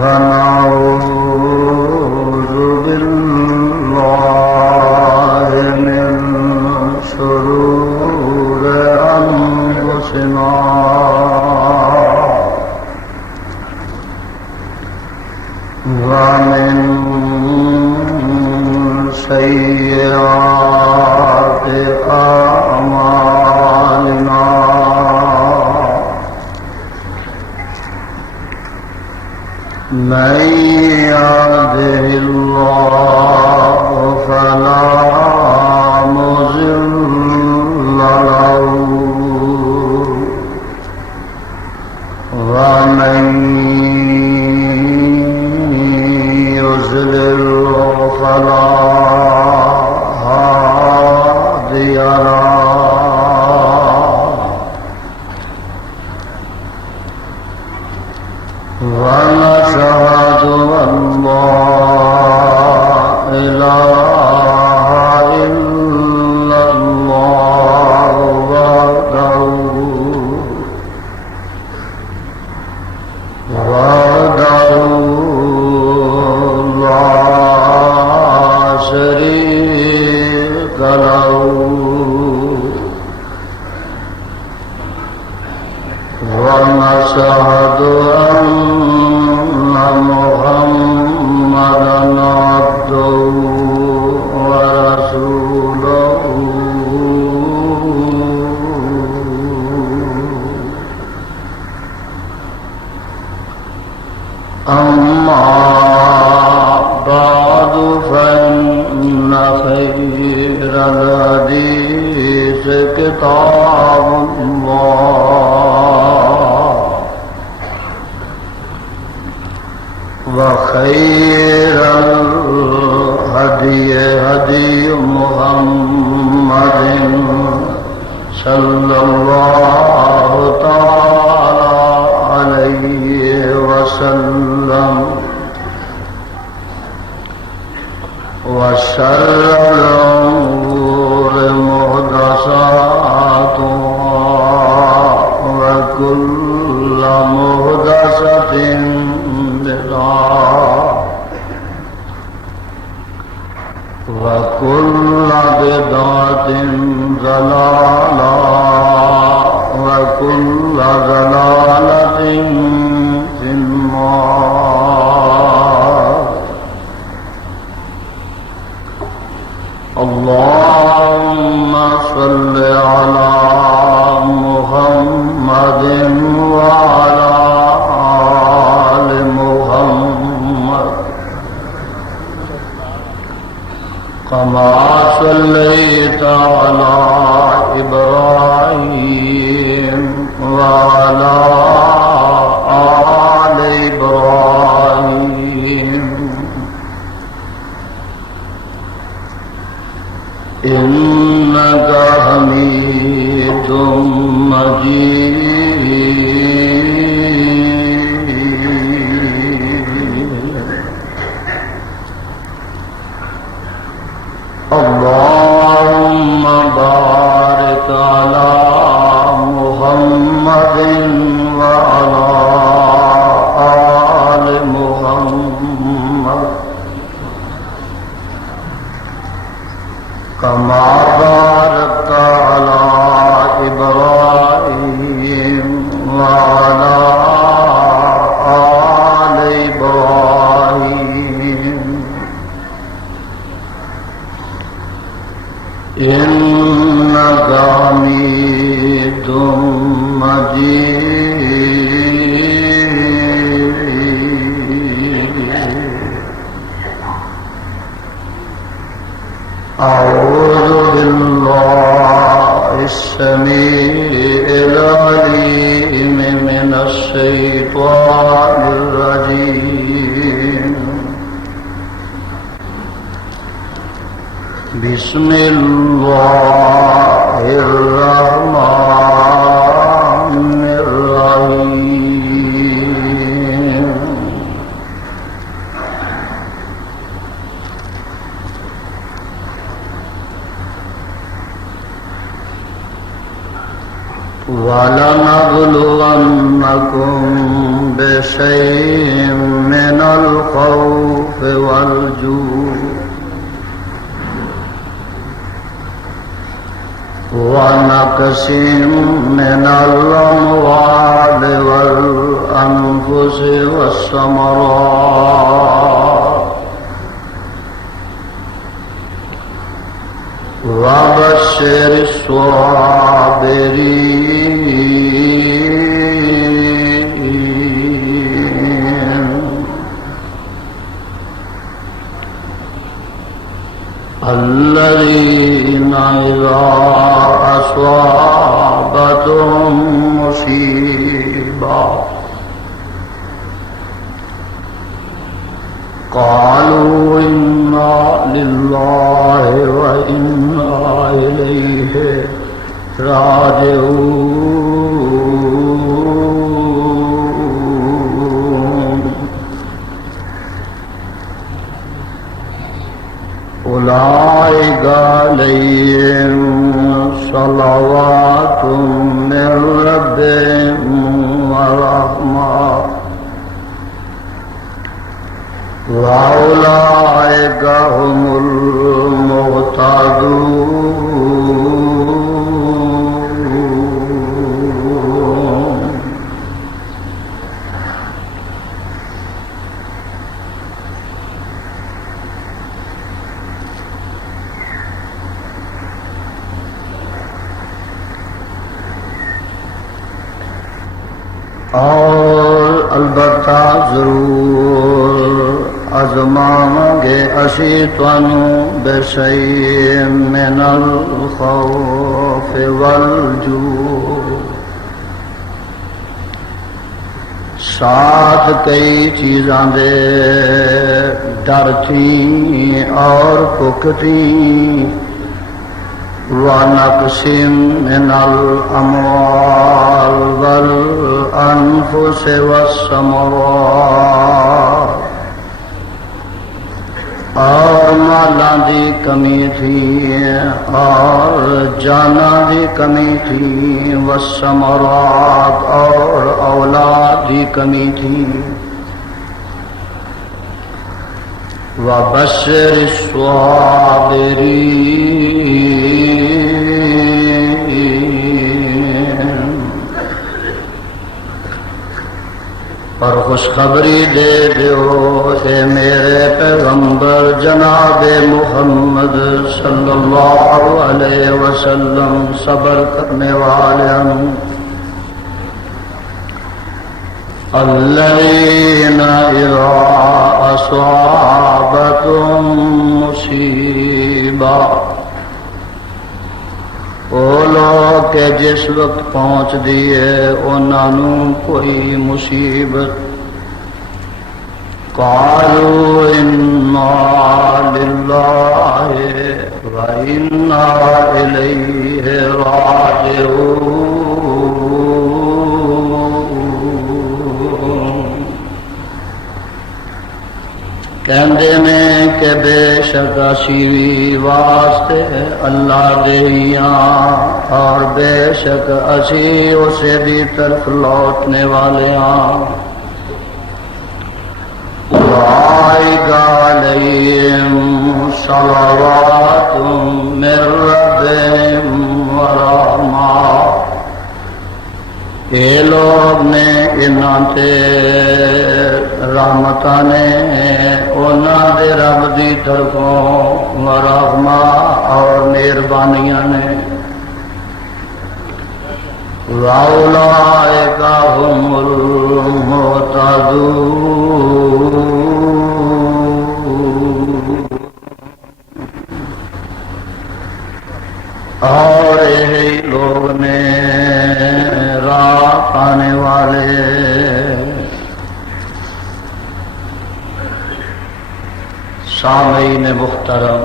ونعوذ بالله من شرور أنفسنا ومن سيئات أعمالنا من يهده الله فلا مضل له ومن يضلل فلا هادي له ونشهد أن لا إله إلا الله وحده لا شريك له ونشهد أن محمدا عبده ورسوله أما بعد فإن خير الحديث كتاب الله وخير الهدي هدي محمد صلى الله تعالى عليه وسلم وشر الأمور محدثاتها وكل محدثة وكل بدعة ضلالة وكل ضلالة في النار. اللهم صل على محمد وعلى آل محمد كما صليت على إبراهيم وعلى آل إبراهيم إنك حميد مجيد. اللهم بارك على محمد وعلى آل محمد كما باركت على إبراهيم وعلى آل إبراهيم إنك حميد مجيد. أعوذ بالله السميع العليم من الشيطان الرجيم. بسم الله الرحمن الرحيم. ولن وَلَنَبْلُوَنَّكُمْ بِشَيْءٍ مِّنَ الْخَوْفِ وَالْجُوعِ وَنَقْصٍ مِّنَ الْأَمْوَالِ وَالْأَنفُسِ وَالثَّمَرَاتِ وَبَشِّرِ الصَّابِرِينَ الَّذِينَ إِذَا أَصَابَتْهُم مُّصِيبَةٌ قَالُوا إِنَّا لِلَّهِ وَإِنَّا إِلَيْهِ راجعون أولئك عليهم صلوات من ربهم ورحمة وأولئك هم المهتدون اور البتہ ضرور ازماواں گے اسی تانوں بشیء من الخوف والجوع ساتھ کئی چیزاں دے ڈر تھی اور بھوک تھی وَنَقْصٍ مِّنَ الْأَمْوَالِ وَالْأَنفُسِ وَالثَّمَرَاتِ اور مالاں دی کمی تھی اور جاناں دی کمی تھی والثمرات اور اولاد دی کمی تھی وَبَشِّرِ الصَّابِرِينَ اور خوشخبری دے دیو اے میرے پیغمبر جناب محمد صلی اللہ علیہ وسلم صبر کرنے والوں الذین اذا اصابتهم مصیبہ وہ لوگ کہ جس وقت پہنچ دیے انہوں کوئی مصیبت قالوا انا للہ وانا الیہ راجعون کہندے نے کہ بے شک اسی واسطے اللہ دیاں اور بے شک اسی اسے دی طرف لوٹنے والے ہاں اولئک علیہم صلوات من ربہم ورحمہ یہ لوگ نے انہاں تے رحمتاں نے انہاں دے رب دی طرفوں ورحمہ اور مہربانیاں نے وَأُولَئِكَ هُمُ الْمُهْتَدُونَ اور یہی لوگ نے راہ پانے والے سامعین محترم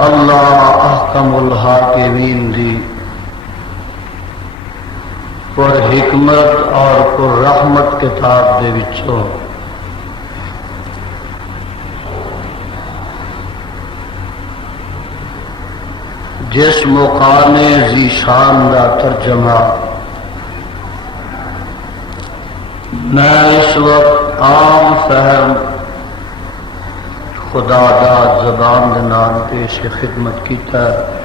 اللہ احکم الحاکمین دی پر حکمت اور پر رحمت کتاب دے وچوں جس مقام ذی شان کا ترجمہ میں اس وقت عام فہم خدا داد زبان دے نام پیش خدمت کیتا ہے۔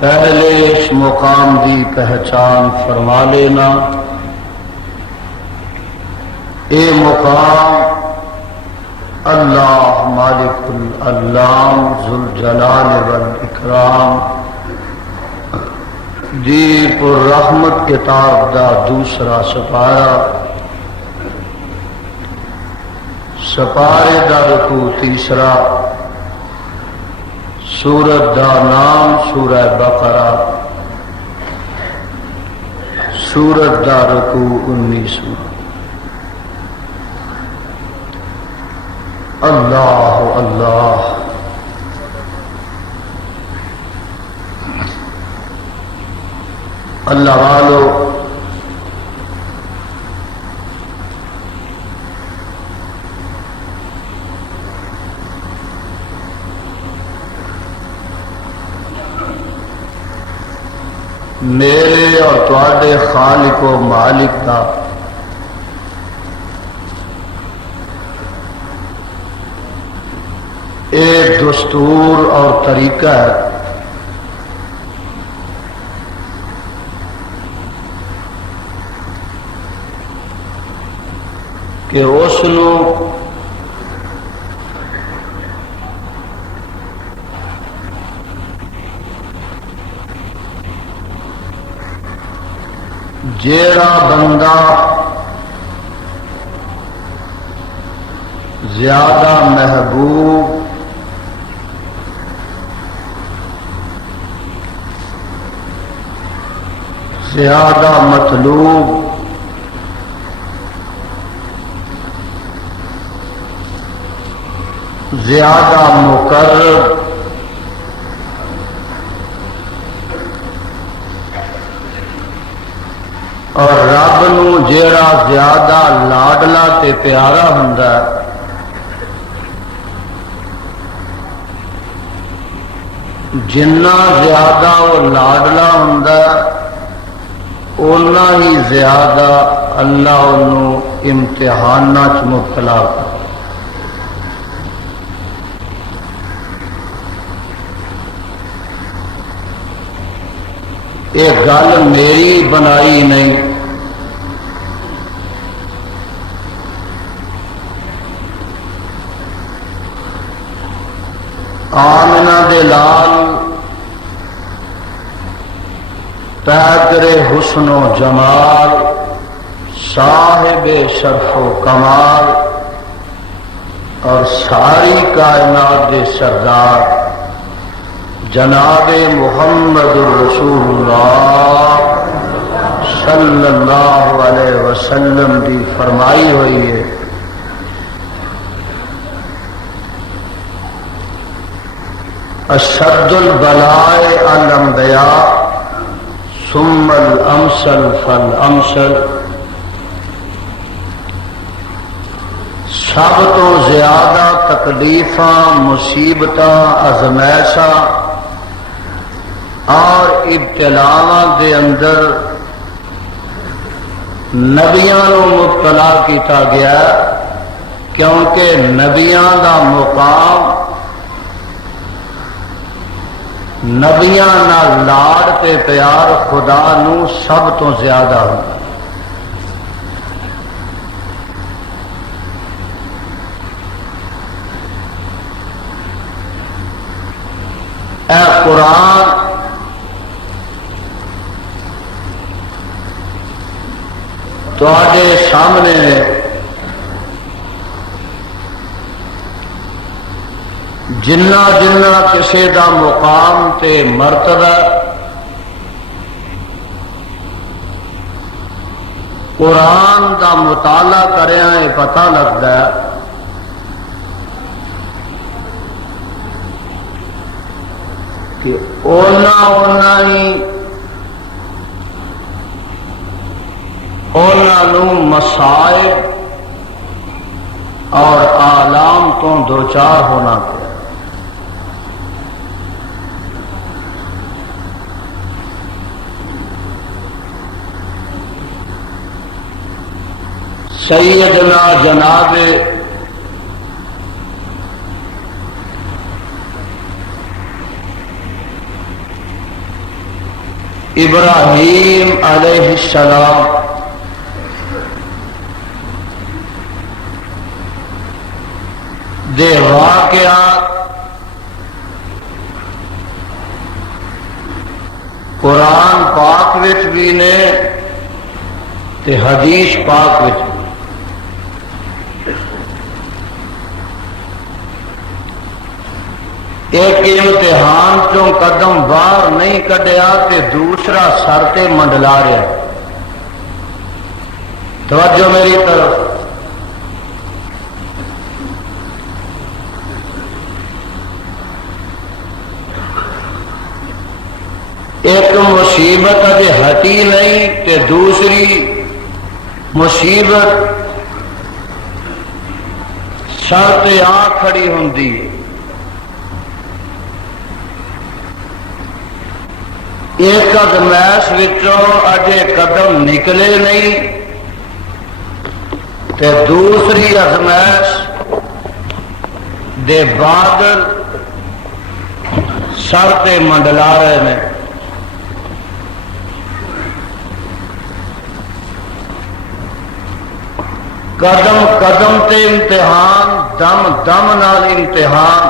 پہلے اس مقام دی پہچان فرما لینا، اے مقام اللہ مالک العلام ذوالجلال والاکرام دی پر رحمت کتاب دا دوسرا سپارہ، سپارے دا رکوع تیسرا، سورت دا نام سورہ بقرہ، سورت دا رکوع 19۔ اللہ اللہ اللہ والو، میرے اور تواڈے خالق و مالک کا ایک دستور اور طریقہ ہے کہ اس جیڑا بندہ زیادہ محبوب زیادہ مطلوب زیادہ مقرر اور رب نو جیڑا زیادہ لاڈلا تے پیارا ہوندا ہے، جنہ زیادہ وہ لاڈلا ہوندا ہے اونا ہی زیادہ اللہ انہوں امتحانات چ مبتلا کر۔ یہ گل میری بنائی نہیں، آمنہ دے لال پیکر حسن و جمال صاحب شرف و کمال اور ساری کائنات دے سردار جناب محمد رسول اللہ صلی اللہ علیہ وسلم دی فرمائی ہوئی ہے، اشد البلاء الانبیاء ثم الامثل فالامثل، سب تو زیادہ تکلیفاں مصیبتاں ازمائشاں اور ابتلاواں دے اندر نبیاں نو مبتلا کیتا گیا، کیونکہ نبیاں دا مقام نبیاں نال لاڑ تے پیار خدا نو سب تو زیادہ ہوندا۔ اے قرآن تواڈے سامنے جنہ جنہ کسی دا مقام تے مرتبہ قرآن دا مطالعہ کریا یہ پتہ لگتا ہے کہ اونا ہی انہوں مسائب اور آلام امتحان تو دوچار ہونا پڑا۔ سیدنا جناب ابراہیم علیہ السلام دے واقعات قرآن پاک وچ بھی نے تے حدیث پاک وچ بھی۔ ایک امتحان چوں قدم باہر نہیں کڈیا تے دوسرا سر تے منڈلا رہا۔ توجہ میری طرف۔ ایک مصیبت ابھی ہٹی نہیں تے دوسری مصیبت سر تے آ کھڑی ہوندی ہے۔ ایک ادمیش وچوں اجے قدم نکلے نہیں تے دوسری ازمائش دے بادل سر تے منڈلا رہے ہیں۔ قدم قدم تے امتحان، دم دم نال امتحان۔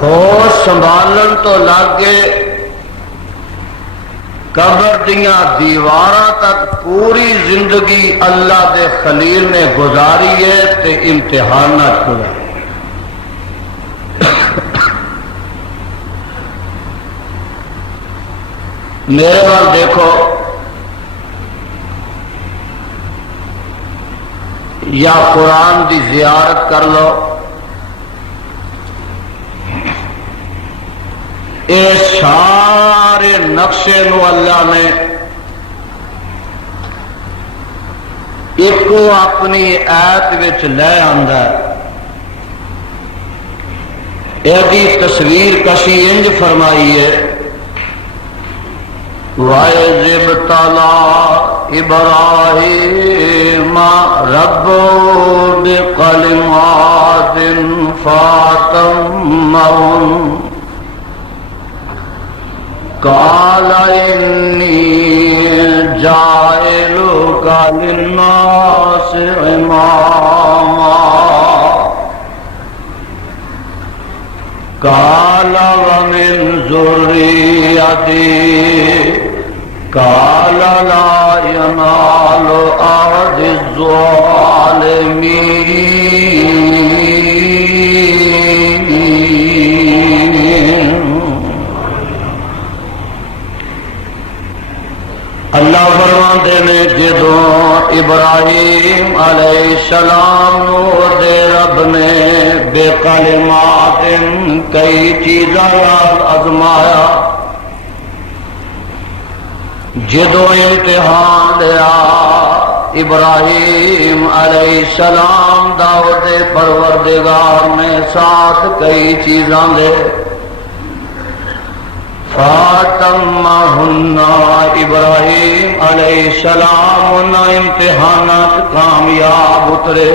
ہوش سنبھالن تو لگے قبر دیاں دیواراں تک پوری زندگی اللہ دے خلیل نے گزاری ہے تے امتحان نہ کھلا۔ میرے وال دیکھو، یا قرآن دی زیارت کر لو، اے سارے نقشے نو اللہ نے ایک اپنی ایت وچ لے آندا ہے۔ ایدی تصویر کشی انج فرمائی ہے، وَإِذِ ابْتَلَىٰ إِبْرَاهِيمَ رَبُّهُ بِكَلِمَاتٍ فَأَتَمَّهُنَّ قال إني جاعلك للناس إماما قال ومن ذريتي قال لا ينال عهد اللہ فرماندے نے جدوں ابراہیم علیہ السلام نو دے رب نے بے کلمات کئی چیزاں آزمایا، جدوں امتحان لیا ابراہیم علیہ السلام دعوت پروردگار نے ساتھ کئی چیزاں دے فاتمہن ابراہیم علیہ السلام ان امتحانات کامیاب اترے۔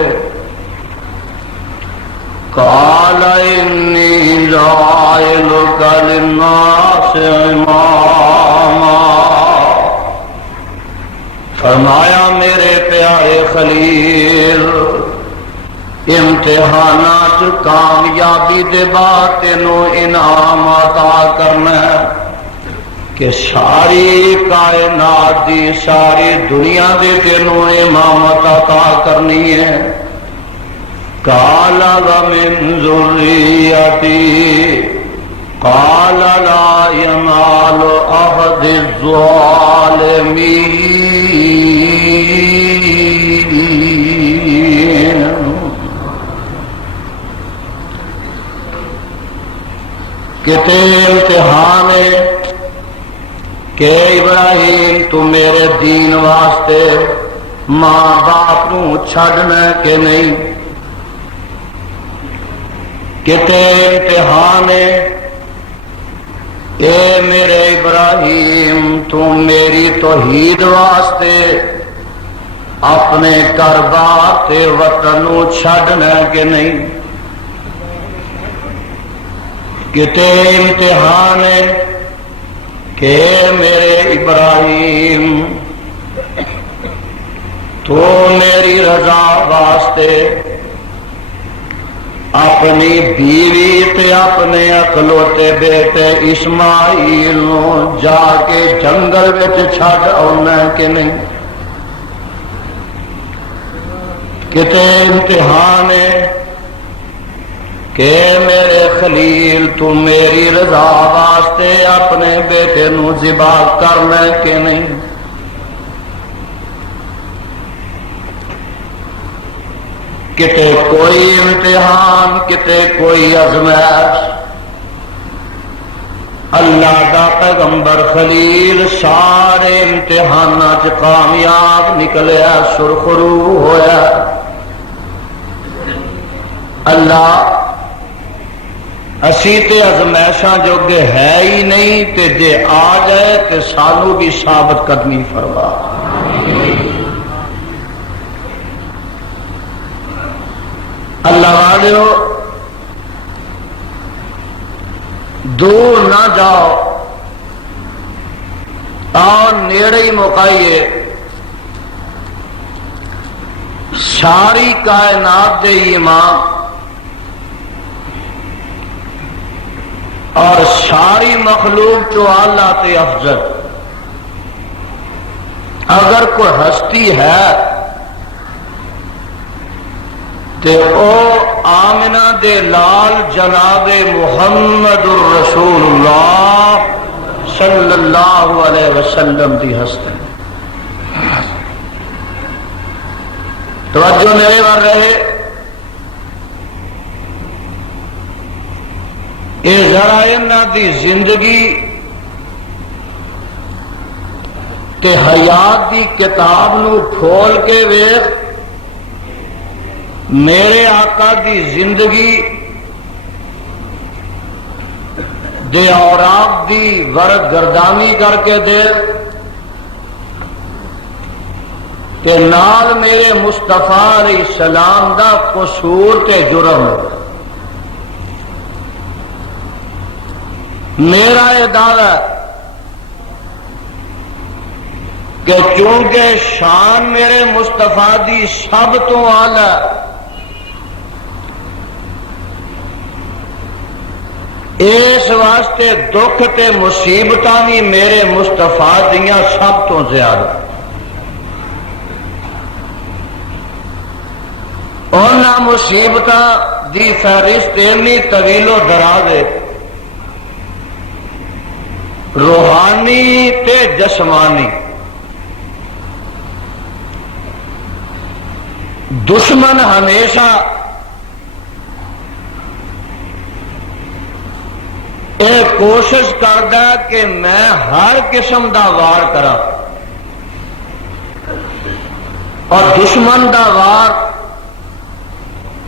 قال انی جاعلک للناس اماما، فرمایا میرے پیارے خلیل امتحانات کامیابی دے بعد تینوں انعام عطا کرنا ہے کہ ساری کائنات دی ساری دنیا دے تینوں امامت عطا کرنی ہے۔ قال ومن ذریتی قال لا ینال عہد الظالمین، کتے امتحان ہے کہ ابراہیم تو میرے دین واسطے ماں باپ نو چھڈنا کہ نہیں؟ کتے امتحان اے میرے ابراہیم تو میری توحید واسطے اپنے گھر بار تے وطن نو چھڈنا کہ نہیں؟ کتے امتحان کہ میرے ابراہیم تو میری رضا واسطے اپنی بیوی تے اپنے اکلوتے بیٹے اسماعیل نو جا کے جنگل وچ چھڈ آنا کہ نہیں؟ کتے امتحان کہ میرے خلیل تو میری رضا واسطے اپنے بیٹے نو ذبح کرنا کہ نہیں؟ کتے کوئی امتحان کتے کوئی آزمائش اللہ دا پیغمبر خلیل سارے امتحانات کامیاب نکلیا سرخرو ہویا اللہ اسی تے ازمائشاں جوگے ہے ہی نہیں تے جے آ جائے تے سانو بھی ثابت قدمی فرما اللہ والو دور نہ جاؤ اور نیڑے ہی مقائیے ساری کائنات دے امام اور ساری مخلوق جو اعلیٰ تے افضل اگر کوئی ہستی ہے تے او آمنہ دے لال جناب محمد الرسول اللہ صلی اللہ علیہ وسلم دی ہستی توجہ میرے بار رہے اے ذرا انہاں دی زندگی تے حیات دی کتاب نو کھول کے ویکھ میرے آقا دی زندگی دے اوراق دی ورق گردانی کر کے دے تے نال میرے مصطفیٰ علیہ السلام دا قصور تے جرم میرا یہ دعویٰ کہ چونکہ شان میرے مصطفیٰ دی سب تو اعلیٰ اس واسطے دکھ تے مصیبتاں بھی میرے مصطفیٰ دیاں سب تو زیادہ انہاں مصیبتاں دی فہرست اتنی طویل و دراز ہے روحانی تے جسمانی دشمن ہمیشہ یہ کوشش کردا کہ میں ہر قسم دا وار کرا اور دشمن دا وار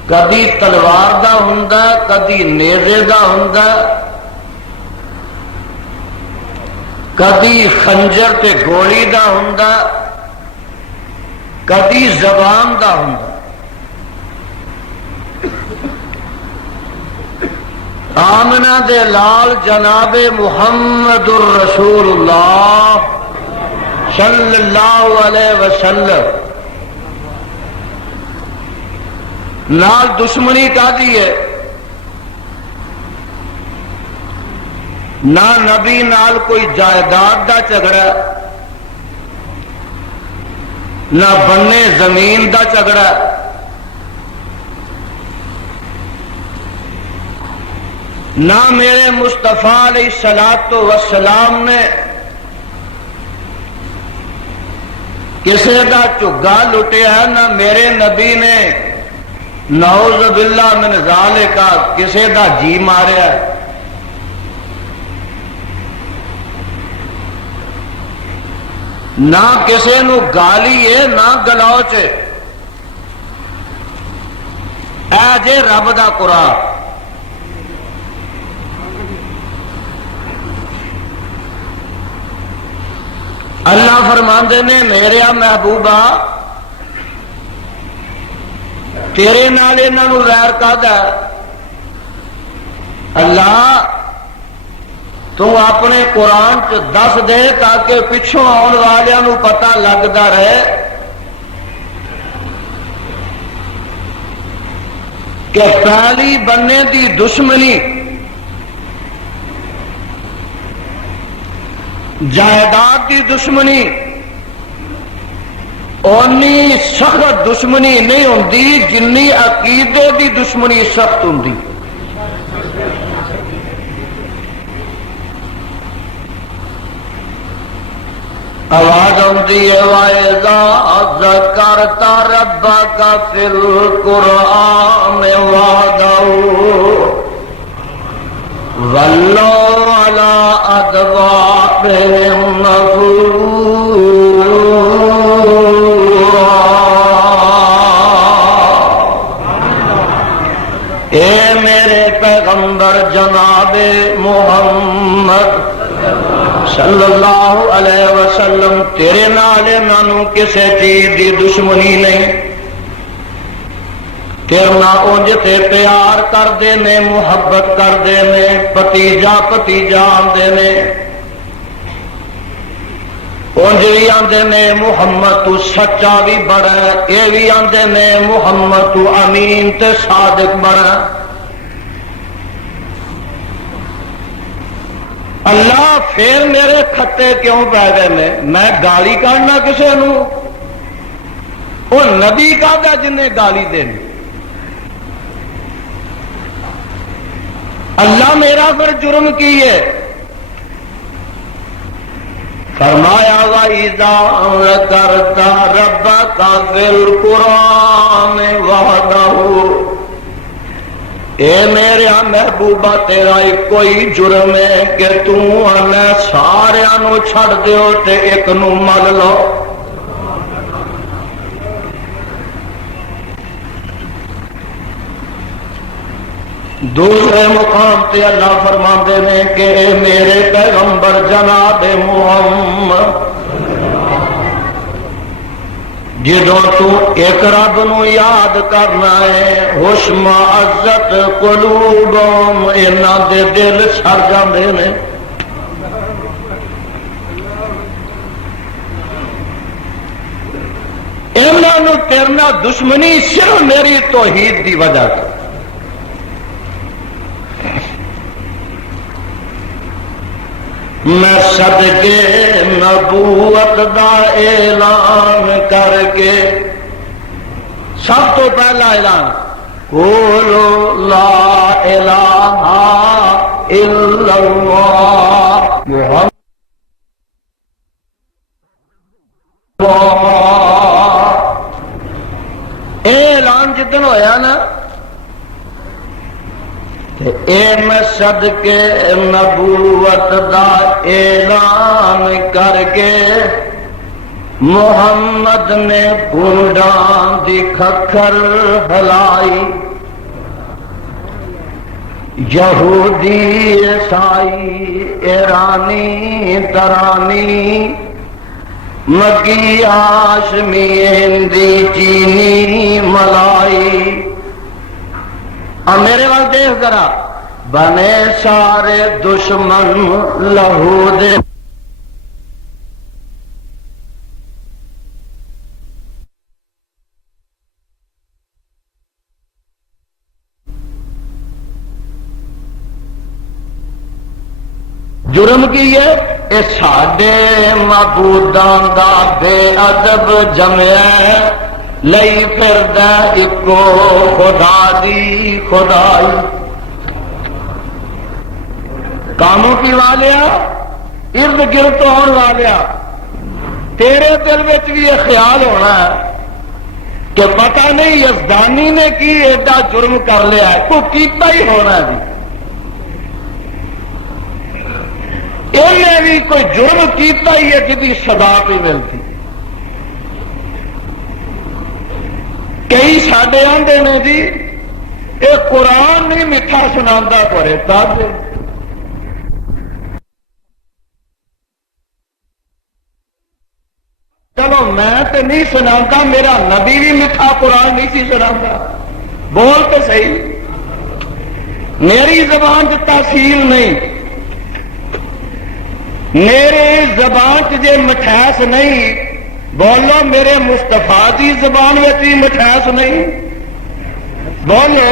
کدی تلوار دا ہوندا کدی نیزے دا ہوندا کدی خنجر تے گولی دا ہوندا کدی زبان دا ہوندا آمنہ دے لال جناب محمد الرسول اللہ صلی اللہ علیہ وسلم نال دشمنی کا دیئے نہ نبی نال کوئی جائیداد دا جھگڑا نہ بننے زمین دا جھگڑا نہ میرے مصطفیٰ علیہ الصلوۃ والسلام نے کسی دا چگا لٹیا نہ میرے نبی نے نعوذ باللہ من ذالک کسی دا جی ماریا نہ کسی نو گالی ہے نہ گلوچ ہے، اے جے رب دا قرآن۔ اللہ فرماندے نے میرے محبوبہ تیرے نال انہاں نوں ویر کہدا ہے؟ اللہ تو اپنے قرآن چ دس دے تاکہ پچھوں آن والیاں نوں پتہ لگدا رہے کہ پہلی بننے دی دشمنی جائیداد دی دشمنی اونی سخت دشمنی نہیں ہوندی جنی عقیدے دی دشمنی سخت ہوندی۔ آواز آتی ہے وَإِذَا ذَكَرْتَ رَبَّكَ فِي الْقُرْآنِ وَحْدَهُ وَلَّوْا عَلَىٰ أَدْبَارِهِمْ نُفُورًا۔ اے میرے پیغمبر جناب محمد صلی اللہ علیہ وسلم، تیرے نال انہاں کسے چیز دی دشمنی نہیں، تیرے نال اونج تے پیار کردے نے، محبت کردے نے، پتیجا پتیجا آندے نے، اونج بھی آندے نے محمد تو سچا بھی بڑا ہے، اے بھی آندے نے محمد تو امین تے صادق بڑا ہے۔ اللہ پھر میرے کھتے کیوں پہ گئے میں گالی کرنا کسے نو؟ وہ نبی کا جنہیں گالی دینی؟ اللہ میرا پر جرم کی ہے؟ فرمایا وَإِذَا ذَكَرْتَ رَبَّكَ فِي الْقُرْآنِ وَحْدَهُ، اے میرے محبوبہ تیرا کوئی جرم ہے کہ تو ہمیں سارے نو چھڑ دیو تے ایک نو مل لو۔ دوسرے مقام تے اللہ فرماندے نے کہ اے میرے پیغمبر جناب محمد، جدوں تو ایک رب نو یاد کرنا ہے حشم عزت قلوبهم، انہاں دے دل سڑ جاندے نے۔ انہاں نو تیرنا دشمنی صرف میری توحید دی وجہ سے۔ میں صدقے نبوت دا اعلان کر کے، سب تو پہلا اعلان قولوا لا الہ الا اللہ محمد، اعلان جتن ہویا نا، اے میں صدقے نبوت دا اعلان کر کے محمد نے گنڈان دی کھکھر ہلائی، یہودی عیسائی ایرانی ترانی مکی ہاشمی ہندی چینی ملائی، اور میرے وقت دیکھ کرا بنے سارے دشمن لہو دے۔ جرم کی ہے اے ساڈے معبوداں دا بے ادب جمعہ لئی پھردا اکو خدا دی خدائی۔ کاموں کی والیا، ارد گرد آن والیا، تیرے دل میں بھی یہ خیال ہونا ہے کہ پتہ نہیں یزدانی نے کی ایڈا جرم کر لیا ہے، کوئی کیتا ہی ہونا ہے۔ انہیں بھی کوئی جرم کیتا ہی ہے جی سزا پہ ملتی. کئی ساڈے آندے نے جی یہ قرآن نہیں میٹھا سنا پڑے تب. چلو میں تو نہیں سنا، میرا نبی بھی میٹھا قرآن نہیں سی سنا. بول تو صحیح، میری زبان چ تاثیر نہیں، میرے زبان چ مٹھاس نہیں. بولو میرے مصطفیٰ دی زبان میں بھی مٹھاس نہیں. بولو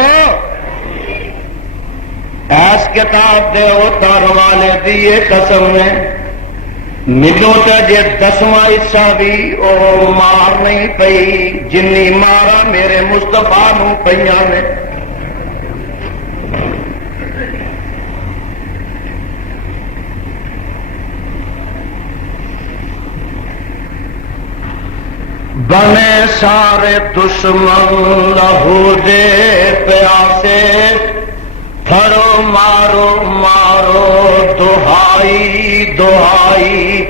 ایس کتاب دے اتار والے دی یہ قسم ہے ملو تو جے 10واں حصہ بھی او مار نہیں پئی جنی مارا میرے مصطفیٰ نو پئیاں نے. بنے سارے دشمن لہو دے پیاسے، پھڑو مارو مارو دہائی دہائی.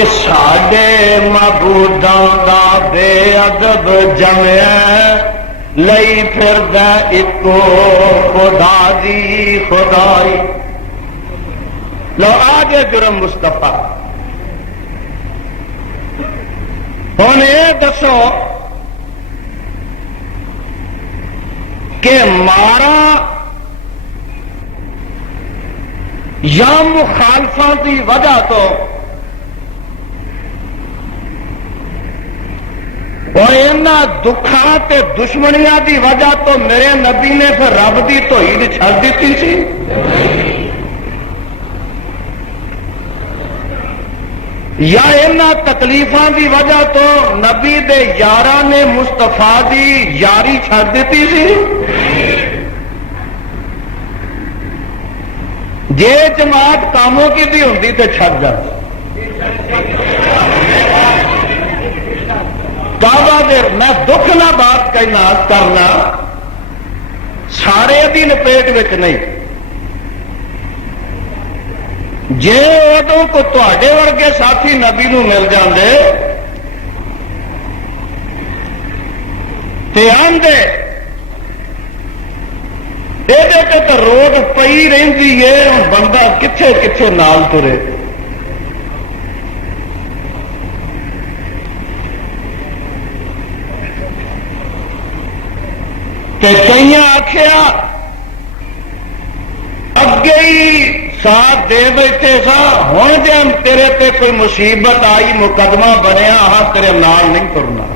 اس ساڈے معبوداں دا بے ادب جمیا لئی پھردا اکو خدا دی خدائی. لو آجے جرم مصطفیٰ. ہوں یہ دسو کہ مارا یا مخالفاں کی وجہ تو اور انہاں دکھاں تے دشمنیاں دی وجہ تو میرے نبی نے پھر رب دی توحید چھڑ دیتی سی. یا انہاں تکلیفاں دی وجہ تو نبی دے یاراں نے مصطفیٰ دی یاری چھڑ دیتی سی. جے جماعت کاموں کی بھی ہوندی تے چھڑ جاتی. بابا دیر میں دکھ نہ بات کہنا کرنا سارے دی لپیٹ وچ نہیں. جے ادوں کو تواڈے ورگے ساتھی نبی نو مل جاندے تے آندے تے تو روڈ پئی رہندی ہے بندہ کتھے کتھے نال ترے. تے کئیاں آکھیا اگے ہی ساتھ دے بیٹھے سا ہوں جی تیرے تے کوئی مصیبت آئی مقدمہ بنیا ہاں تیرے نال نہیں ترنا.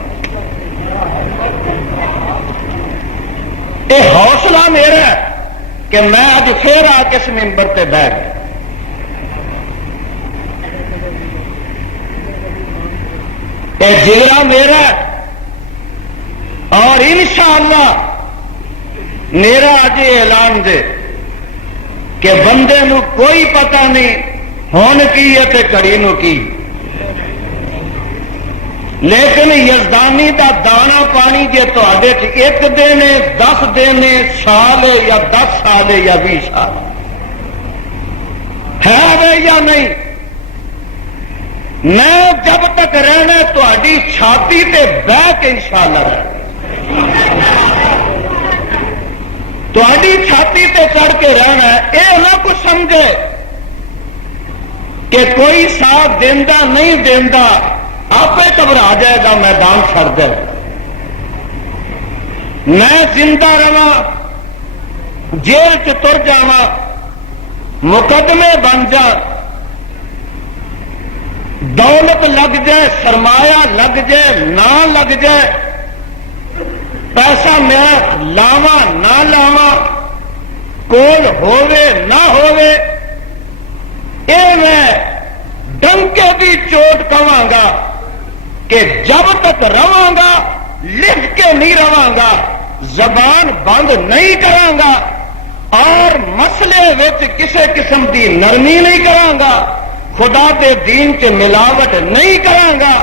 یہ حوصلہ میرا کہ میں اج پھر آ کے اس ممبر تے بیٹھ گیا. یہ جگرا میرا اور انشاءاللہ میرا اج اعلان دے کہ بندے نو کوئی پتہ نہیں ہون کی ہے تے کڑی نو کی، لیکن یزدانی دا دانا پانی جے تواڈے چ ایک دن 10 دن سال یا 10 سال یا 20 سال ہے وے یا نہیں، میں جب تک رہنا تواڈی چھاتی تے بہ کے انشاءاللہ رہنا. تواڈی چھاتی تے چڑھ کے رہنا ہے. یہ نہ کچھ سمجھے کہ کوئی ساتھ دینا نہیں دینا آپ گھبرا جائے گا میدان چھڑ جائے. میں زندہ رہا جیل چ تر جا مقدمے بن جا دولت لگ جائے سرمایہ لگ جائے نہ لگ جائے پیسہ میں لاوا نہ لاوا کول ہووے نہ ہووے اے میں ڈنکے دی چوٹ کہاں گا کہ جب تک رہاں گا لکھ کے نہیں رہاں گا زبان بند نہیں کراں گا اور مسئلے وچ کسے قسم دی نرمی نہیں کراں گا خدا دے دین کے ملاوٹ نہیں کراں گا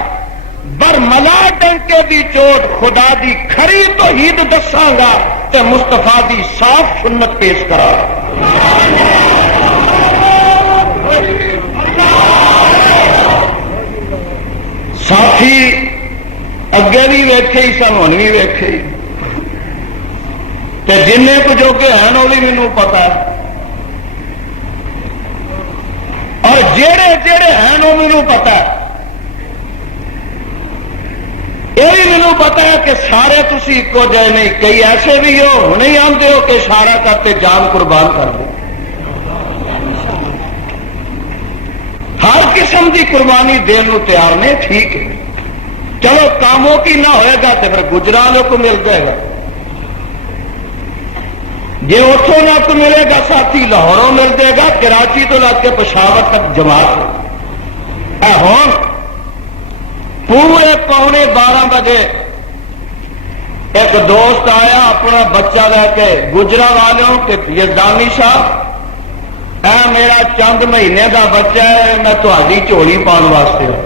برملا ڈنکے دی چوٹ خدا دی کھری توحید دساں گا تے مصطفیٰ دی صاف سنت پیش کرا. ساتھی اگے بھی ویکھے ہی سن، ہن بھی ویکھے ہی، تے جن کچھ جو کہ ہیں وہ بھی مینوں پتا ہے، اور جڑے جڑے ہیں وہ مینوں پتا ہے، یہ بھی مینوں پتا ہے کہ سارے تسی ایکو جے نہیں، کئی ایسے بھی ہو ہن ہی آندے ہو کہ اشارہ کرتے جان قربان کر دو، ہر قسم کی قربانی دین کو تیار نے، ٹھیک ہے، چلو کاموں کی نہ ہوئے گا تو پھر گجرالوں کو مل جائے گا، جی اتوں نہ تو ملے گا ساتھی لاہوروں مل جائے گا، کراچی تو لگ کے پشاور تک جماعت ہے۔ ہوں پورے 11:15 بجے ایک دوست آیا اپنا بچہ لے کے گجرا والوں کہ یزدانی صاحب اے میرا چند مہینے دا بچہ ہے، میں تہاڈی جھولی پان واسطے ہوں۔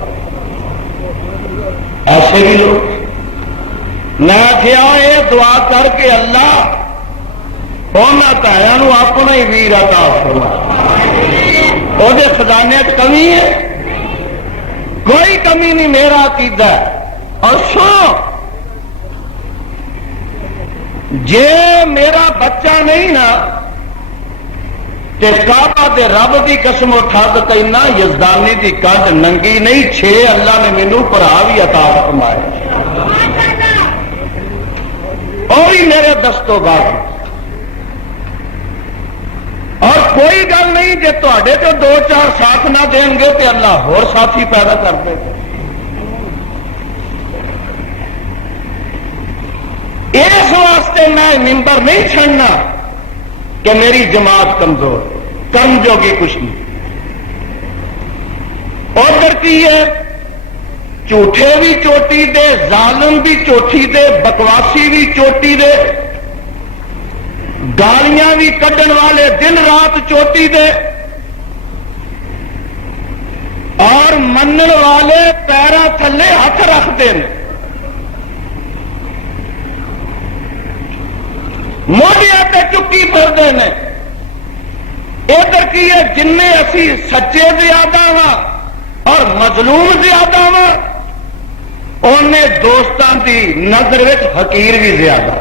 ایسے بھی لوگ، میں کیا یہ دعا کر کے اللہ انہوں اپنا ہی ویر عطا فرما، وہ خزانے کمی ہے کوئی کمی نہیں، میرا عقیدہ ہے۔ اور سنو، جے میرا بچہ نہیں نا تے کعبہ دے رب دی قسم اٹھا کے کہنا یزدانی دی کنڈ ننگی نہیں، 6 اللہ نے مینوں بھرا بھی عطا فرمائے، اور بھی میرے دستوں بعد۔ اور کوئی گل نہیں جے تواڈے تو 2-4 ساتھ نہ دیں گے تو اللہ ہور ساتھی پیدا کر دے گا۔ اس واسطے میں ممبر نہیں چھڑنا کہ میری جماعت کمزور، کم جوگی کچھ نہیں۔ ادھر کی ہے جھوٹے بھی چوٹی دے، ظالم بھی چوٹی دے، بکواسی بھی چوٹی دے، گالیاں بھی کڈن والے دن رات چوٹی دے، اور منن والے پیروں تھلے ہاتھ رکھتے ہیں، موڈیا تے چکی پھرتے ہیں۔ ادھر کی ہے جن اسی سچے زیادہ وا اور مظلوم زیادہ وا، انہیں دوستان کی نظر وچ حقیر بھی زیادہ۔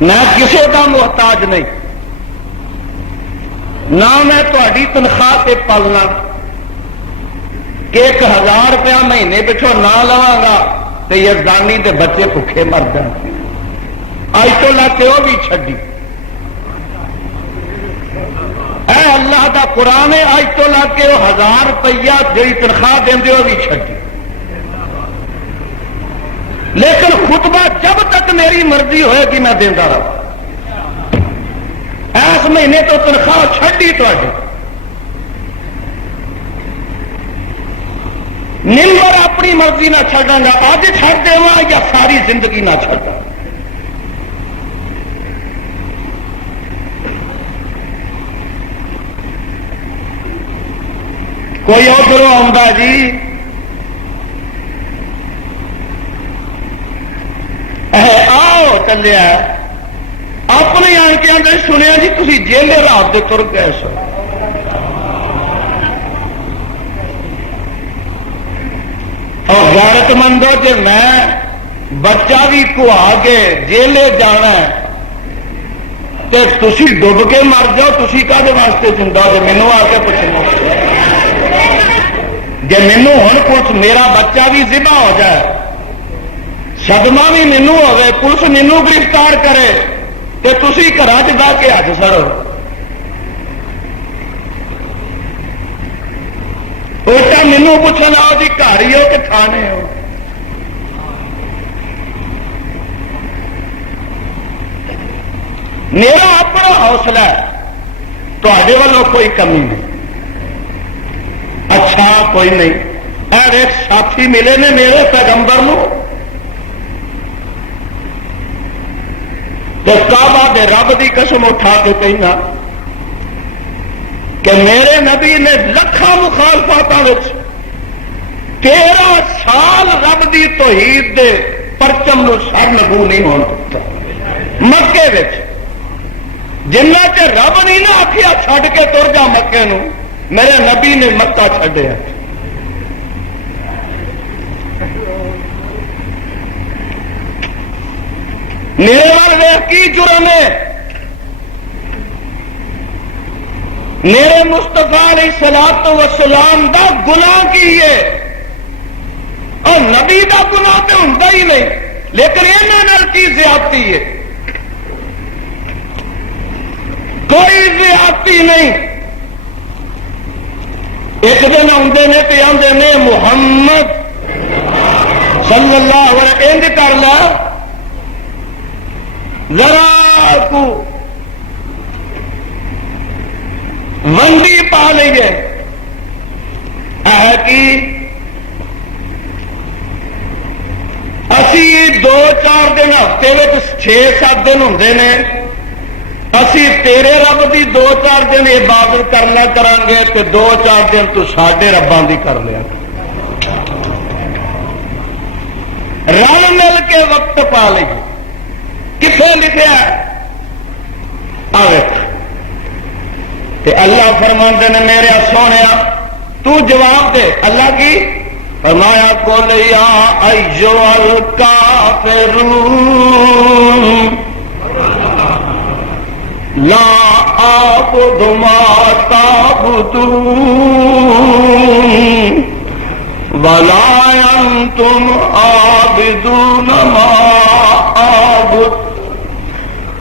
میں کسی کا محتاج نہیں، نہ میں تہاڈی تنخواہ سے پلنا کہ 1000 روپیہ مہینے پچھوں نہ لواں گا تو یزدانی دے بچے بھوکے مر جان، اج تو لا کے وہ بھی چھڈی۔ اے اللہ دا قرآن ہے، اج تو لا کے وہ 1000 روپیہ جی تنخواہ دیں وہ بھی چھڈی، لیکن خطبہ جب تک میری مرضی ہوئے گی میں دینا رہا۔ اس مہینے تو تنخواہ چھڈی تھوڑی، ممبر اپنی مرضی نہ چھڈاں گا، اج چھڈ دیواں یا ساری زندگی نہ چھڈاں۔ کوئی ادھروں آؤں جی آؤ چلیا اپنے آن کے اندر سنیا جی تھی جیلے رات کے تر گئے سو، اور غیرت مندو جی میں بچہ بھی کھوا کے جیلے جانا ہے تو تھی ڈب کے مر جاؤ، تھی کہے واسطے زندہ جی مینو آ کے پوچھنا، جی مینو ہوں پولیس میرا بچہ بھی ذبح ہو جائے، صدمہ بھی مینو ہوئے، پولیس مینو گرفتار کرے تو تھی گھر چاہ کے ہاتھ سڑو، الٹا مینو پوچھنا آؤ جی گھر ہی ہو کہ تھانے ہو۔ میرا اپنا حوصلہ ہے، تے والوں کوئی کمی نہیں۔ اچھا کوئی نہیں، اور ایک ساتھی ملے نے میرے پیغمبر نو تے کعبہ دے رب دی قسم اٹھا کے کہنا کہ میرے نبی نے لکھاں مخالفاتاں وچ 13 سال رب دی توحید دے پرچم نو سر نگو نہیں ہون دتا۔ مکے وچ جنہ چ رب نہیں نہ آخیا چھڈ کے تر جا مکے نو، میرے نبی نے مکہ چھڈیا. میرے وال ویخ کی جرم ہے؟ میرے مصطفیٰ علیہ الصلوۃ والسلام دا گناہ کی ہے اور نبی دا گناہ تو ہوتا ہی نہیں، لیکن انہوں کی زیادتی ہے؟ کوئی زیادتی نہیں. ایک دن آتے نے تو آتے نے محمد صلی اللہ علیہ وسلم انج کر لا ذرا کو ونڈی پا لیے کی اسی 2-4 دن ہفتے میں 6-7 دن ہوں نے اسی تیرے رب دی 2-4 دن عبادت کرنا کریں گے تو 2-4 دن تو ساڈے رباں دی کر لیا. رل مل کے وقت پا لیے. کتوں لکھا اللہ فرماندے نے میرے سونے تو جواب دے. اللہ کی فرمایا قل یا ایھا الکافرون لا اعبد ما تعبدون ولا انتم عابدون ما اعبد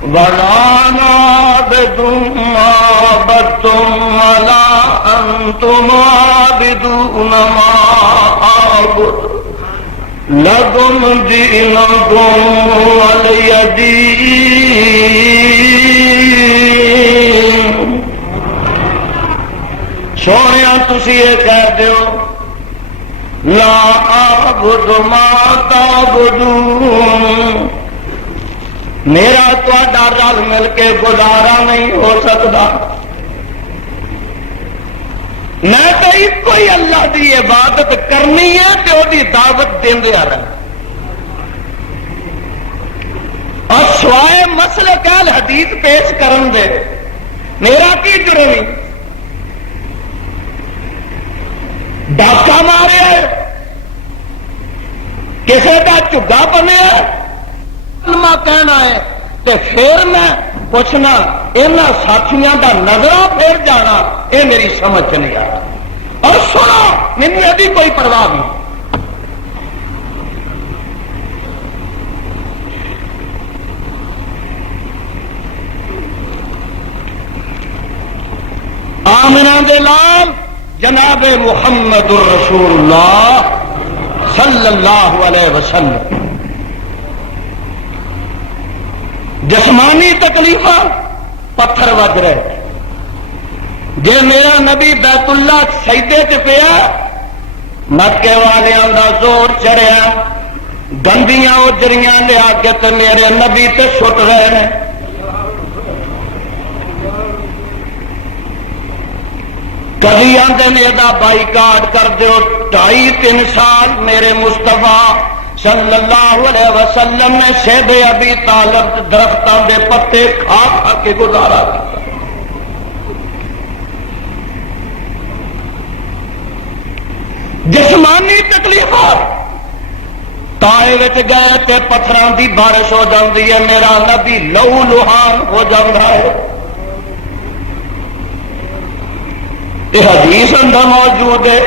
ولا انا عابد ما عبدتم ولا انتم عابدون ما اعبد لکم دینکم ولی دین. سونے تسی یہ کہہ دیو لا اعبد ما تعبدون، میرا تہاڈا رل مل کے گزارا نہیں ہو سکتا. میں تو ایک ہی اللہ دی عبادت کرنی ہے تو وہ دعوت دیندیا رہنا. اور سوائے مسئلہ کال حدیث پیش کرن دے میرا کی جرم؟ ڈاکہ ماریا کسی کا چگا بنیا کلمہ کہنا ہے تو پھر میں پوچھنا یہاں ساتھیاں دا نظرہ پھر جانا یہ میری سمجھ نہیں آ رہا. اور سنو مینوں یہ کوئی پرواہ نہیں. آمنہ دے لال جناب محمد الرسول اللہ صلی اللہ علیہ وسلم جسمانی تکلیف پتھر وج رہے. جے میرا نبی بیت اللہ سجدے چ پیا مکے والیاں دا زور چڑھیا گندیاں اجریاں لیا کے تے میرے نبی تے سٹ رہے ہیں. کدی آدھے نے یہ بائیکاٹ کر دیو. 2.5-3 سال میرے مصطفیٰ صلی اللہ علیہ وسلم نے شیب ابی طالب درختوں کے پتے کھا کھا کے گزارا کرتا. جسمانی تکلیفات تائے گئے تے پتھراں دی بارش ہو جاتی ہے. میرا نبی لہو لہان ہو جاتا ہے. یہ حدیث اندر موجود ہے.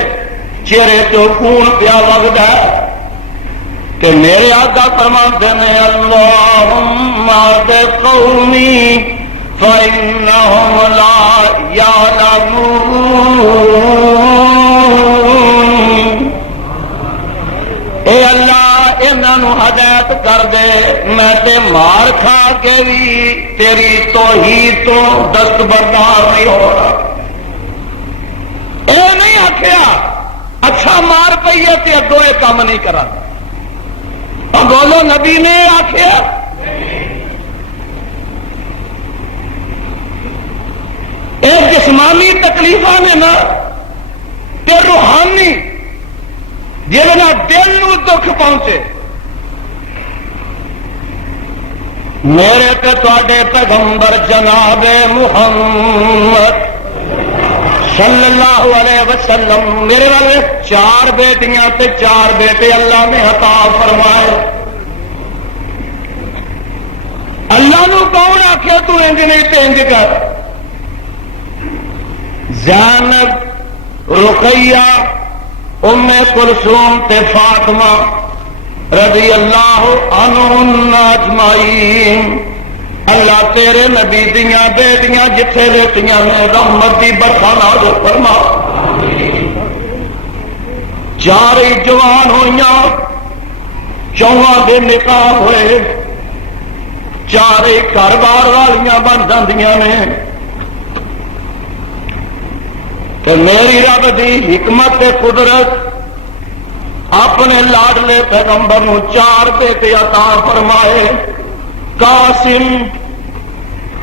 چہرے تو خون پیا وگدا ہے کہ میرے آقا فرماتے ہیں اللہم اہد قومی فإنہم لا یعلمون. اے اللہ انہوں ہدایت کر دے میں تے مار کھا کے بھی تیری توحید تو دستبردار نہیں ہو رہا. اے نہیں آخیا اچھا مار پئی ہے تے اگوں یہ کام نہیں کرا. بولو نبی نے آخیا ایک جسمانی تکلیفاں نے نا تے روحانی جہاں دل نو دکھ پہنچے. میرے تے تواڈے پیغمبر جناب محمد صلی اللہ علیہ وسلم میرے والے 4 بیٹیاں تے 4 بیٹے اللہ نے عطا فرمائے. اللہ نو کون آخیا تو انج نہیں تے انج کر. زینب، رقیہ، ام کلثوم تے فاطمہ رضی اللہ عنہن اجمعین. اللہ تیرے نبی دیاں بیٹیاں جتھے بیٹیاں نے رحمت دی برکھا نازل فرما. 4 ہی جوان ہوئیاں، 4 دے نکاح ہوئے، 4 ہی گھر بار والیاں بن جاندیاں نے. کہ میری رب دی حکمت تے قدرت اپنے لاڈلے پیغمبر نو 4 بیٹے عطا فرمائے. قاسم،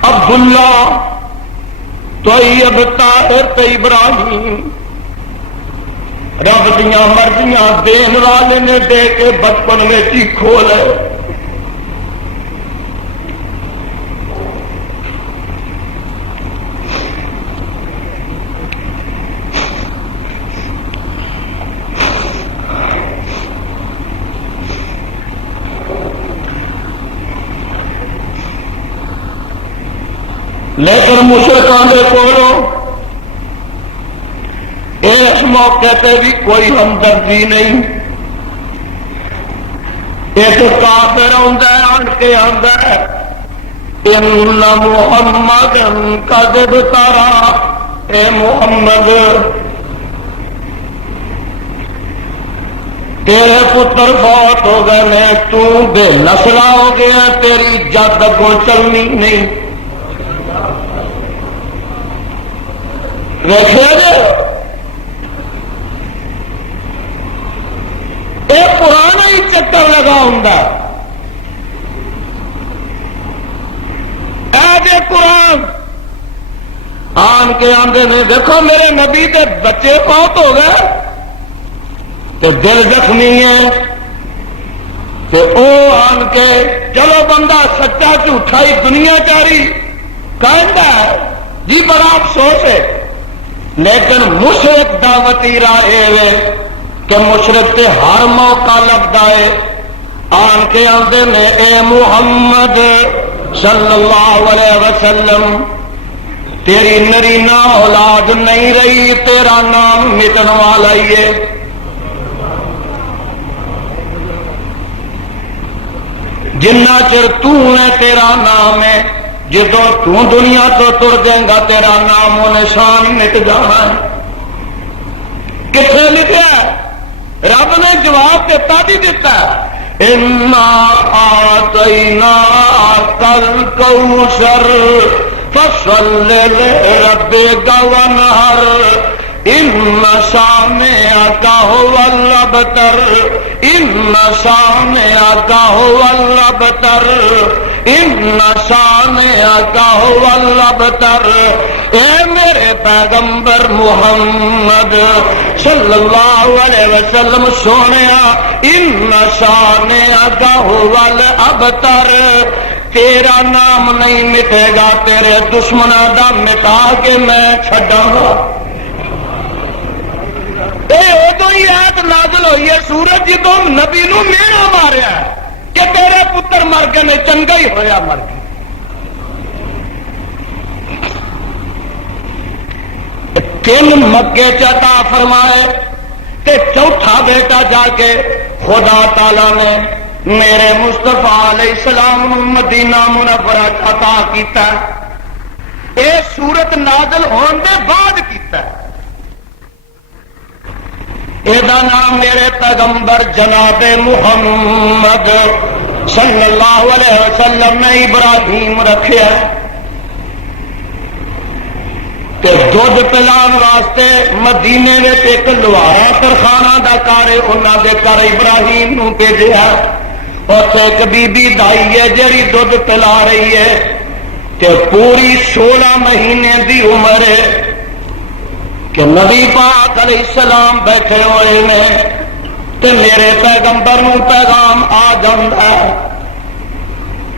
عبداللہ، طیب، طاہر تے ابراہیم. رب دیاں مرضیاں دین والے نے دے کے بچپن میں ہی کھولے. لیکن مشرکان دے کولوں اس موقع پہ بھی کوئی ہمدردی نہیں. ایک کافر آندا ہے آن کے آندا ہے ان محمد کذب تارا. اے محمد تیرے پتر فوت ہو گئے نے، تو بے نسلہ ہو گیا، تیری جد کو چلنی نہیں. یہ پرانا ہی چکر لگا ہوں. اے قرآن آن کے آندے نے دیکھو میرے نبی کے بچے فوت ہو گئے تو دل زخمی ہے. کہ او آن کے چلو بندہ سچا جھوٹا ہی دنیا چاری کہندا ہے جی بڑا افسوس ہے. لیکن مشرک دعوتی رائے کہ مشرک تے ہر موقع لگتا ہے آن کے آندے نے اے محمد صلی اللہ علیہ وسلم تیری نرینا اولاد نہیں رہی، تیرا نام مٹن والا ہی ہے. جنہ چر تو ہے تیرا نام ہے، جدو تو دنیا تو تر دیں گا تیرا نام و نشان مٹ جانا ہے. کتنے لکھا رب نے جواب دیتا بھی دیتا انا آتیناک الکوثر فصل لربک وانحر ان شانئک هو الابتر ان شانئک هو الابتر ان شانئک هو الابتر. اے میرے پیغمبر محمد صلی اللہ علیہ وسلم سونیا ان شانئک هو الابتر تیرا نام نہیں مٹے گا، تیرے دشمنوں دا مٹا کے میں چھڈاں گا. ادو ہی آیت نازل ہوئی ہے سورج جدو نبی نو مینا ماریا کہ تیرے پتر مر گئے نے، چنگا ہی ہویا مر گئے. تین مکے عطا فرمائے تے چوتھا بیٹا جا کے خدا تعالی نے میرے مصطفیٰ علیہ السلام مدینہ منورہ عطا کیتا. اے سورت نازل ہون دے بعد کیتا. ایدا نام میرے پیغمبر جناب محمد صلی اللہ علیہ وسلم نے ابراہیم رکھیا. کہ دودھ پلان واسطے مدینے میں ایک لوہارا کارخانہ دا کارے انہاں دے کر ابراہیم نو بھیجیا. اور ایک بی بی دائی ہے جڑی دودھ پلا رہی ہے کہ پوری 16 مہینے دی عمر ہے کہ نبی پاک علیہ السلام بیٹھے ہوئے نے تو میرے پیغمبر نو پیغام آ جاندا ہے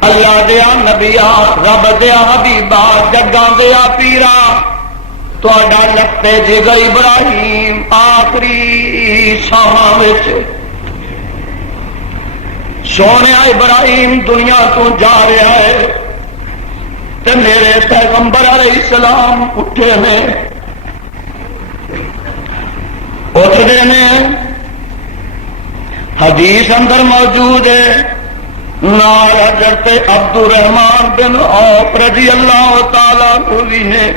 اللہ دیا نبیا رب دیا حبیبا جگاں دیا پیرا تہاڈا لگتے جگر ابراہیم آخری ساواں وچ سونے ابراہیم دنیا تو جا رہا ہے تے میرے پیغمبر علیہ السلام اٹھے نے اٹھتے ہیں حدیث اندر موجود ہے نال حضرت عبد الرحمان بن عوف رضی اللہ تعالیٰ کو بھی نے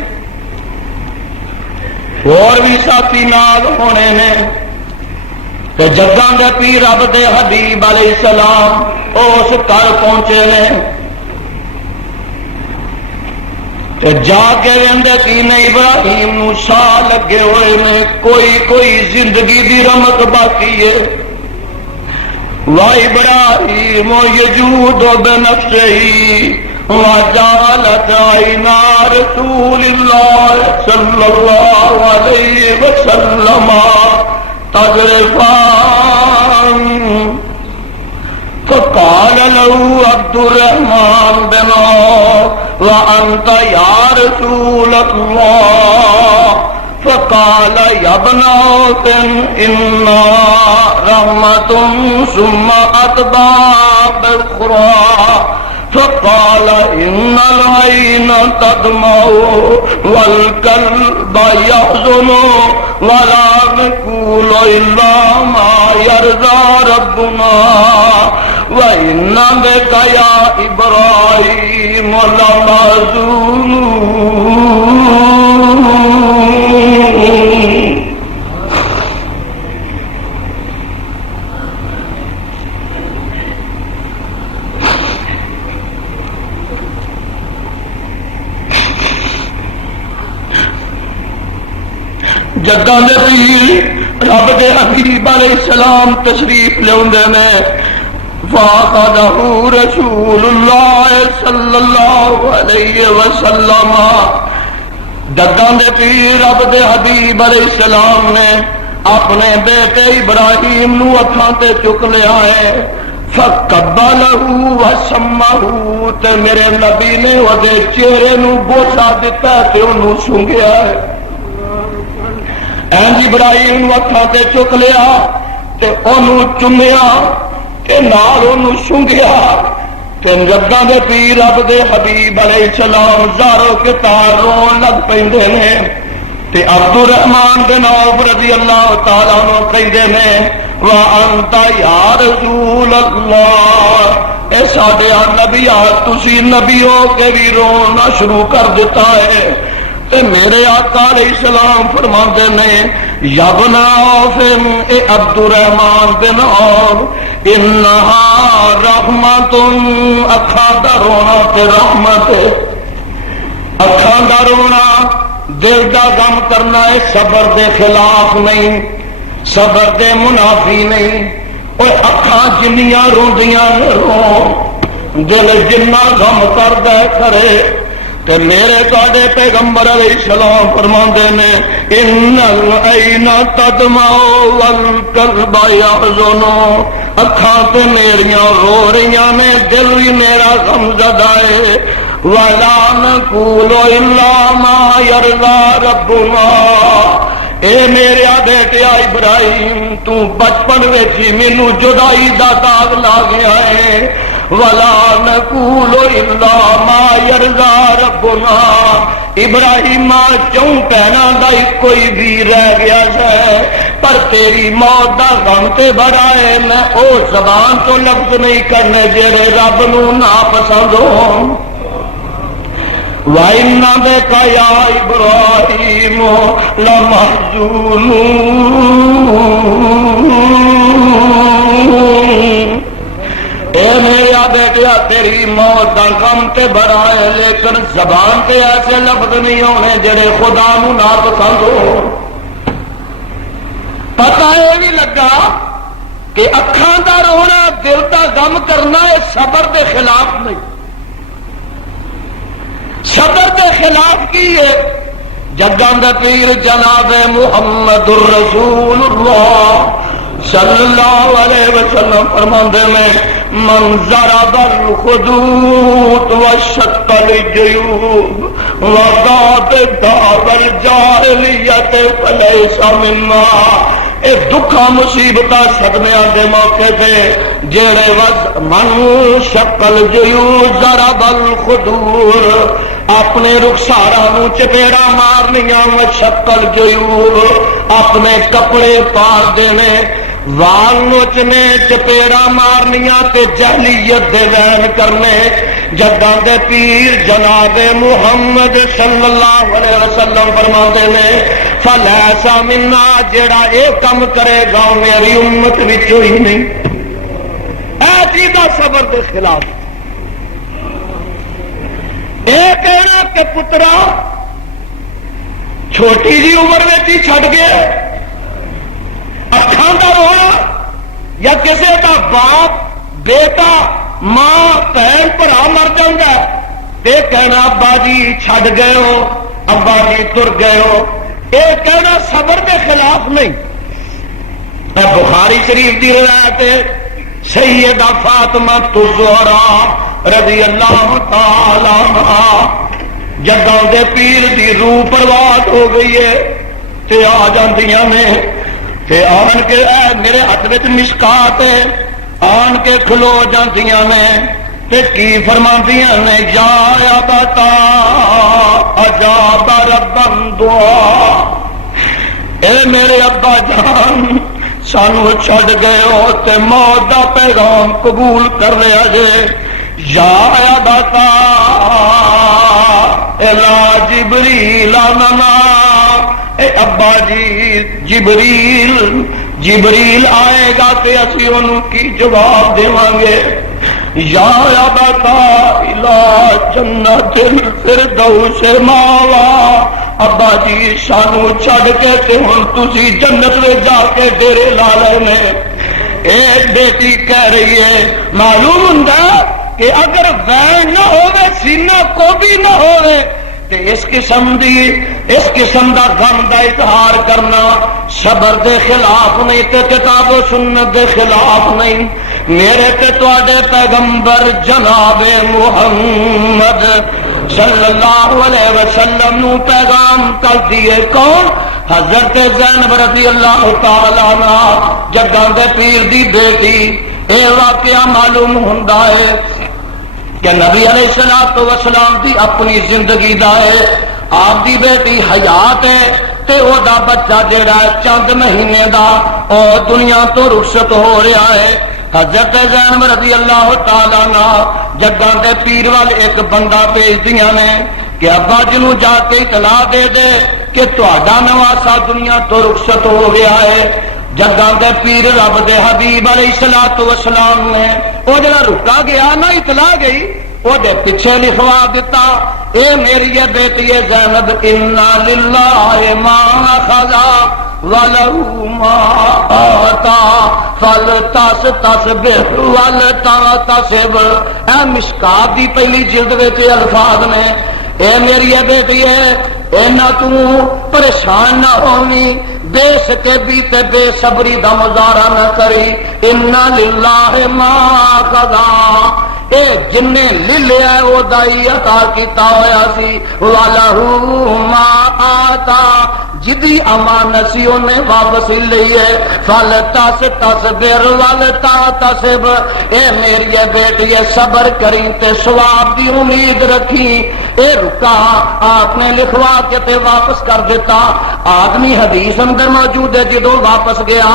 اور بھی ساتھی نال ہونے نے کہ جگاں دے پیر رب دے حبیب علیہ السلام اس گھر پہنچے نے تے جا کے یقین ابراہیم نو سا لگے ہوئے نے کوئی زندگی دی رمت باقی ہے وَإِبْرَاهِيمُ يَجُودُ بِنَفْسِهِ وَجَعَلَتْ عَيْنَا رَسُولِ اللَّهِ صَلَّى اللَّهُ عَلَيْهِ وَسَلَّمَ تَجْرِفَانٍ فقال له عبد الرحمن بن عوف وأنت يا رسول الله فقال يا ابن عوف إنا رحمة ثم أتبع بالأخرى فقال إن العين تدمع والقلب يحزن ولا نقول إلا ما يرضى ربنا وإن بك يا إبراهيم لمحزونون جگاں دے پیر رب دے حبیب علیہ السلام تشریف لے نے فاقدہ رسول اللہ صلی اللہ علیہ وسلم جگاں دے پیر رب دے حبیب علیہ السلام نے اپنے بیٹے ابراہیم نو اکھاں تے چک لیا ہے فقبلہ وسمہ تے میرے نبی نے ودے چہرے نو بوسا دیتا تے انہوں سونگیا ہے اینج ابراہیم نو ہتھاں تے چک لیا تے انہوں چومیا تے نال انہوں سونگیا تے جگاں دے پیر رب دے حبیب علیہ السلام زارو کے تار رون لگ پیندے نے تے عبد الرحمان بن عوف رضی اللہ تعالیٰ عنہ کہندے نے وَأَنْتَ يَا رَسُولَ اللَّهِ اے ساڈے نبی تسی نبی ہو کے بھی رونا شروع کر دیتا ہے تے میرے آقا علیہ السلام فرماندے نے یا ابن عوف اے عبد الرحمان بن عوف انہا رحمت اکھاں دا رونا تے رحمت اکھاں دا رونا دل دا غم کرنا ہے صبر دے خلاف نہیں صبر دے منافی نہیں اوے اکھاں جنیاں روندیاں رو دل جنہ غم کردا کرے کہ میرے تواڈے پیغمبر علیہ السلام فرماندے نے ان العین تدمع والقلب يحزن اکھاں تے میریاں رو رہیاں نے دل بھی میرا غم زدہ ہے ولا نقول الا ما يرضى ربنا اے میرے بیٹیا ابراہیم تو بچپن وچ مینوں جدائی دا داغ لا گیا ہے ولا نقول الا ما يرضى ربنا ابراہیم چوں کہنا دا کوئی بھی رہ گیا ہے پر تیری موت دا غم تے بڑا ہے میں او زبان تو لفظ نہیں کرنے جڑے رب نو ناپسند ہون وَإِنَّ بِكَ يَا إِبْرَاهِيمُ لَمَحْزُونٌ اے میرا بیٹیا تیری موت دا غم تے بڑا ہے لیکن زبان تے ایسے لفظ نہیں ہونے جڑے خدا نو ناپسند ہو پتہ یہ بھی لگا کہ اکھاں دا رونا دل دا غم کرنا ہے صبر دے خلاف نہیں صبر کے خلاف کی ہے جگاں دے پیر جناب محمد الرسول اللہ صلی اللہ علیہ وسلم فرماندے میں من ضرب الخدود وشق الجیوب وزاد دار الجاہلیت فلیس منا. اے دکھا مصیبتاں صدمیاں دے موقع تے جڑے من شق الجیوب ضرب الخدود اپنے رخساراں نوں چپیڑا مارنیاں وشق الجیوب اپنے کپڑے پار دینے وال نوچنے چپیڑا مارنیاں تے جہلیت دے وین کرنے. جگاں دے پیر جناب محمد صلی اللہ علیہ وسلم فرماتے نے فلیسا منا جڑا اے کم کرے گا میری امت وچوں ہی نہیں. اے چیزاں صبر دے خلاف. اے کہنا کہ پترا چھوٹی جی عمر وچ ہی چھڈ گیا اکھاں دا رونا یا کسی دا باپ بیٹا ماں بہن بھرا مر جاتا ہے کہنا ابا جی چھڈ گئے ہو ابا جی تر گئے ہو. یہ کہنا صبر کے خلاف نہیں. بخاری شریف کی روایت ہے سیدہ فاطمہ الزہرا رضی اللہ تعالی عنہا جگاں دے پیر دی روح پرواز ہو گئی ہے تے آ جاندیاں نے تے آن کے میرے ہاتھ میں مشکات ہے آن کے کھلو جاندیاں نے تے کی فرماندیاں نے یا ابتا اجاب ربن دعا. اے میرے ابا جان سانو چھڈ گئے ہو تے موت دا پیغام قبول کر لیا جے. یا ابتا الا جبریل آننا. اے ابا جی جبریل آئے گا تے اسی انہوں کی جواب دیواں گے. یا ابتا الا جنت الفردوس ماوا. ابا جی سانو چھڈ کے تے ہن تسی جنت میں جا کے ڈیرے لا لینے. ایک بیٹی کہہ رہی ہے معلوم ہوندا کہ اگر وین نہ ہوے سینہ کو بھی نہ ہوے تے اس قسم دا غم دا اظہار کرنا صبر دے خلاف نہیں تے کتاب و سنت دے خلاف نہیں. میرے تے تواڈے پیغمبر جناب محمد صلی اللہ علیہ وسلم نو پیغام کر دیے کون؟ حضرت زینب رضی اللہ تعالی عنہ جگاں دے پیر دی بیٹی. اے واقعہ معلوم ہوندا ہے کہ نبی علیہ الصلوۃ والسلام دی اپنی زندگی دا ہے. آپ دی بیٹی حیات ہے تے او دا بچہ جڑا ہے چند مہینے دا او دنیا تو رخصت ہو رہا ہے. حضرت زینب رضی اللہ تعالی عنہ جگاں دے پیر والے ایک بندہ بھیج دیاں نے کہ ابا جی نوں جا کے اطلاع دے دے کہ تہاڈا نواسا دنیا تو رخصت ہو گیا ہے. جگاں دے پیر رب دے حبیب علیہ الصلوۃ والسلام نے او جڑا رکا گیا نا اطلاع گئی او دے پیچھے لکھوا دیتا اے میری بیٹی زینب انا للہ ما اخذ ولہو ما آتا فلتسبح ولتحتسب. اے مشکات دی پہلی جلد وچ الفاظ نے اے میری بیٹی اینا تو پریشان نہ ہونی بے سکے بھی تے بے صبری دا مظاہرہ نہ کری. انا للہ ما قضا اے جنے للیا او دائی عطا کیتا ہویا سی ولہو ما آتا جدی امانت سی انہیں واپس لئیے فلتسبر ولتحتسب. اے میری بیٹی صبر کری تے ثواب دی امید رکھی. اے رکا آپ نے لکھوا کے تے واپس کر دیتا. آدمی حدیث اندر موجود ہے جدو واپس گیا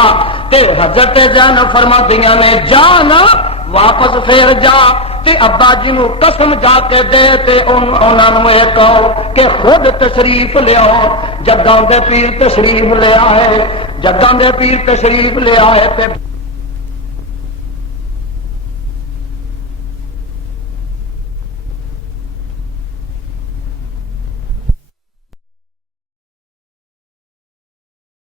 تے حضرت زینب فرماندیاں نے جانا واپس پھر جا تے ابا جی نو قسم جا کے دے تے انہاں نو اے کہو کہ خود تشریف لیاؤ. جگاں دے پیر تشریف لے آئے جگاں دے پیر تشریف لے آئے تے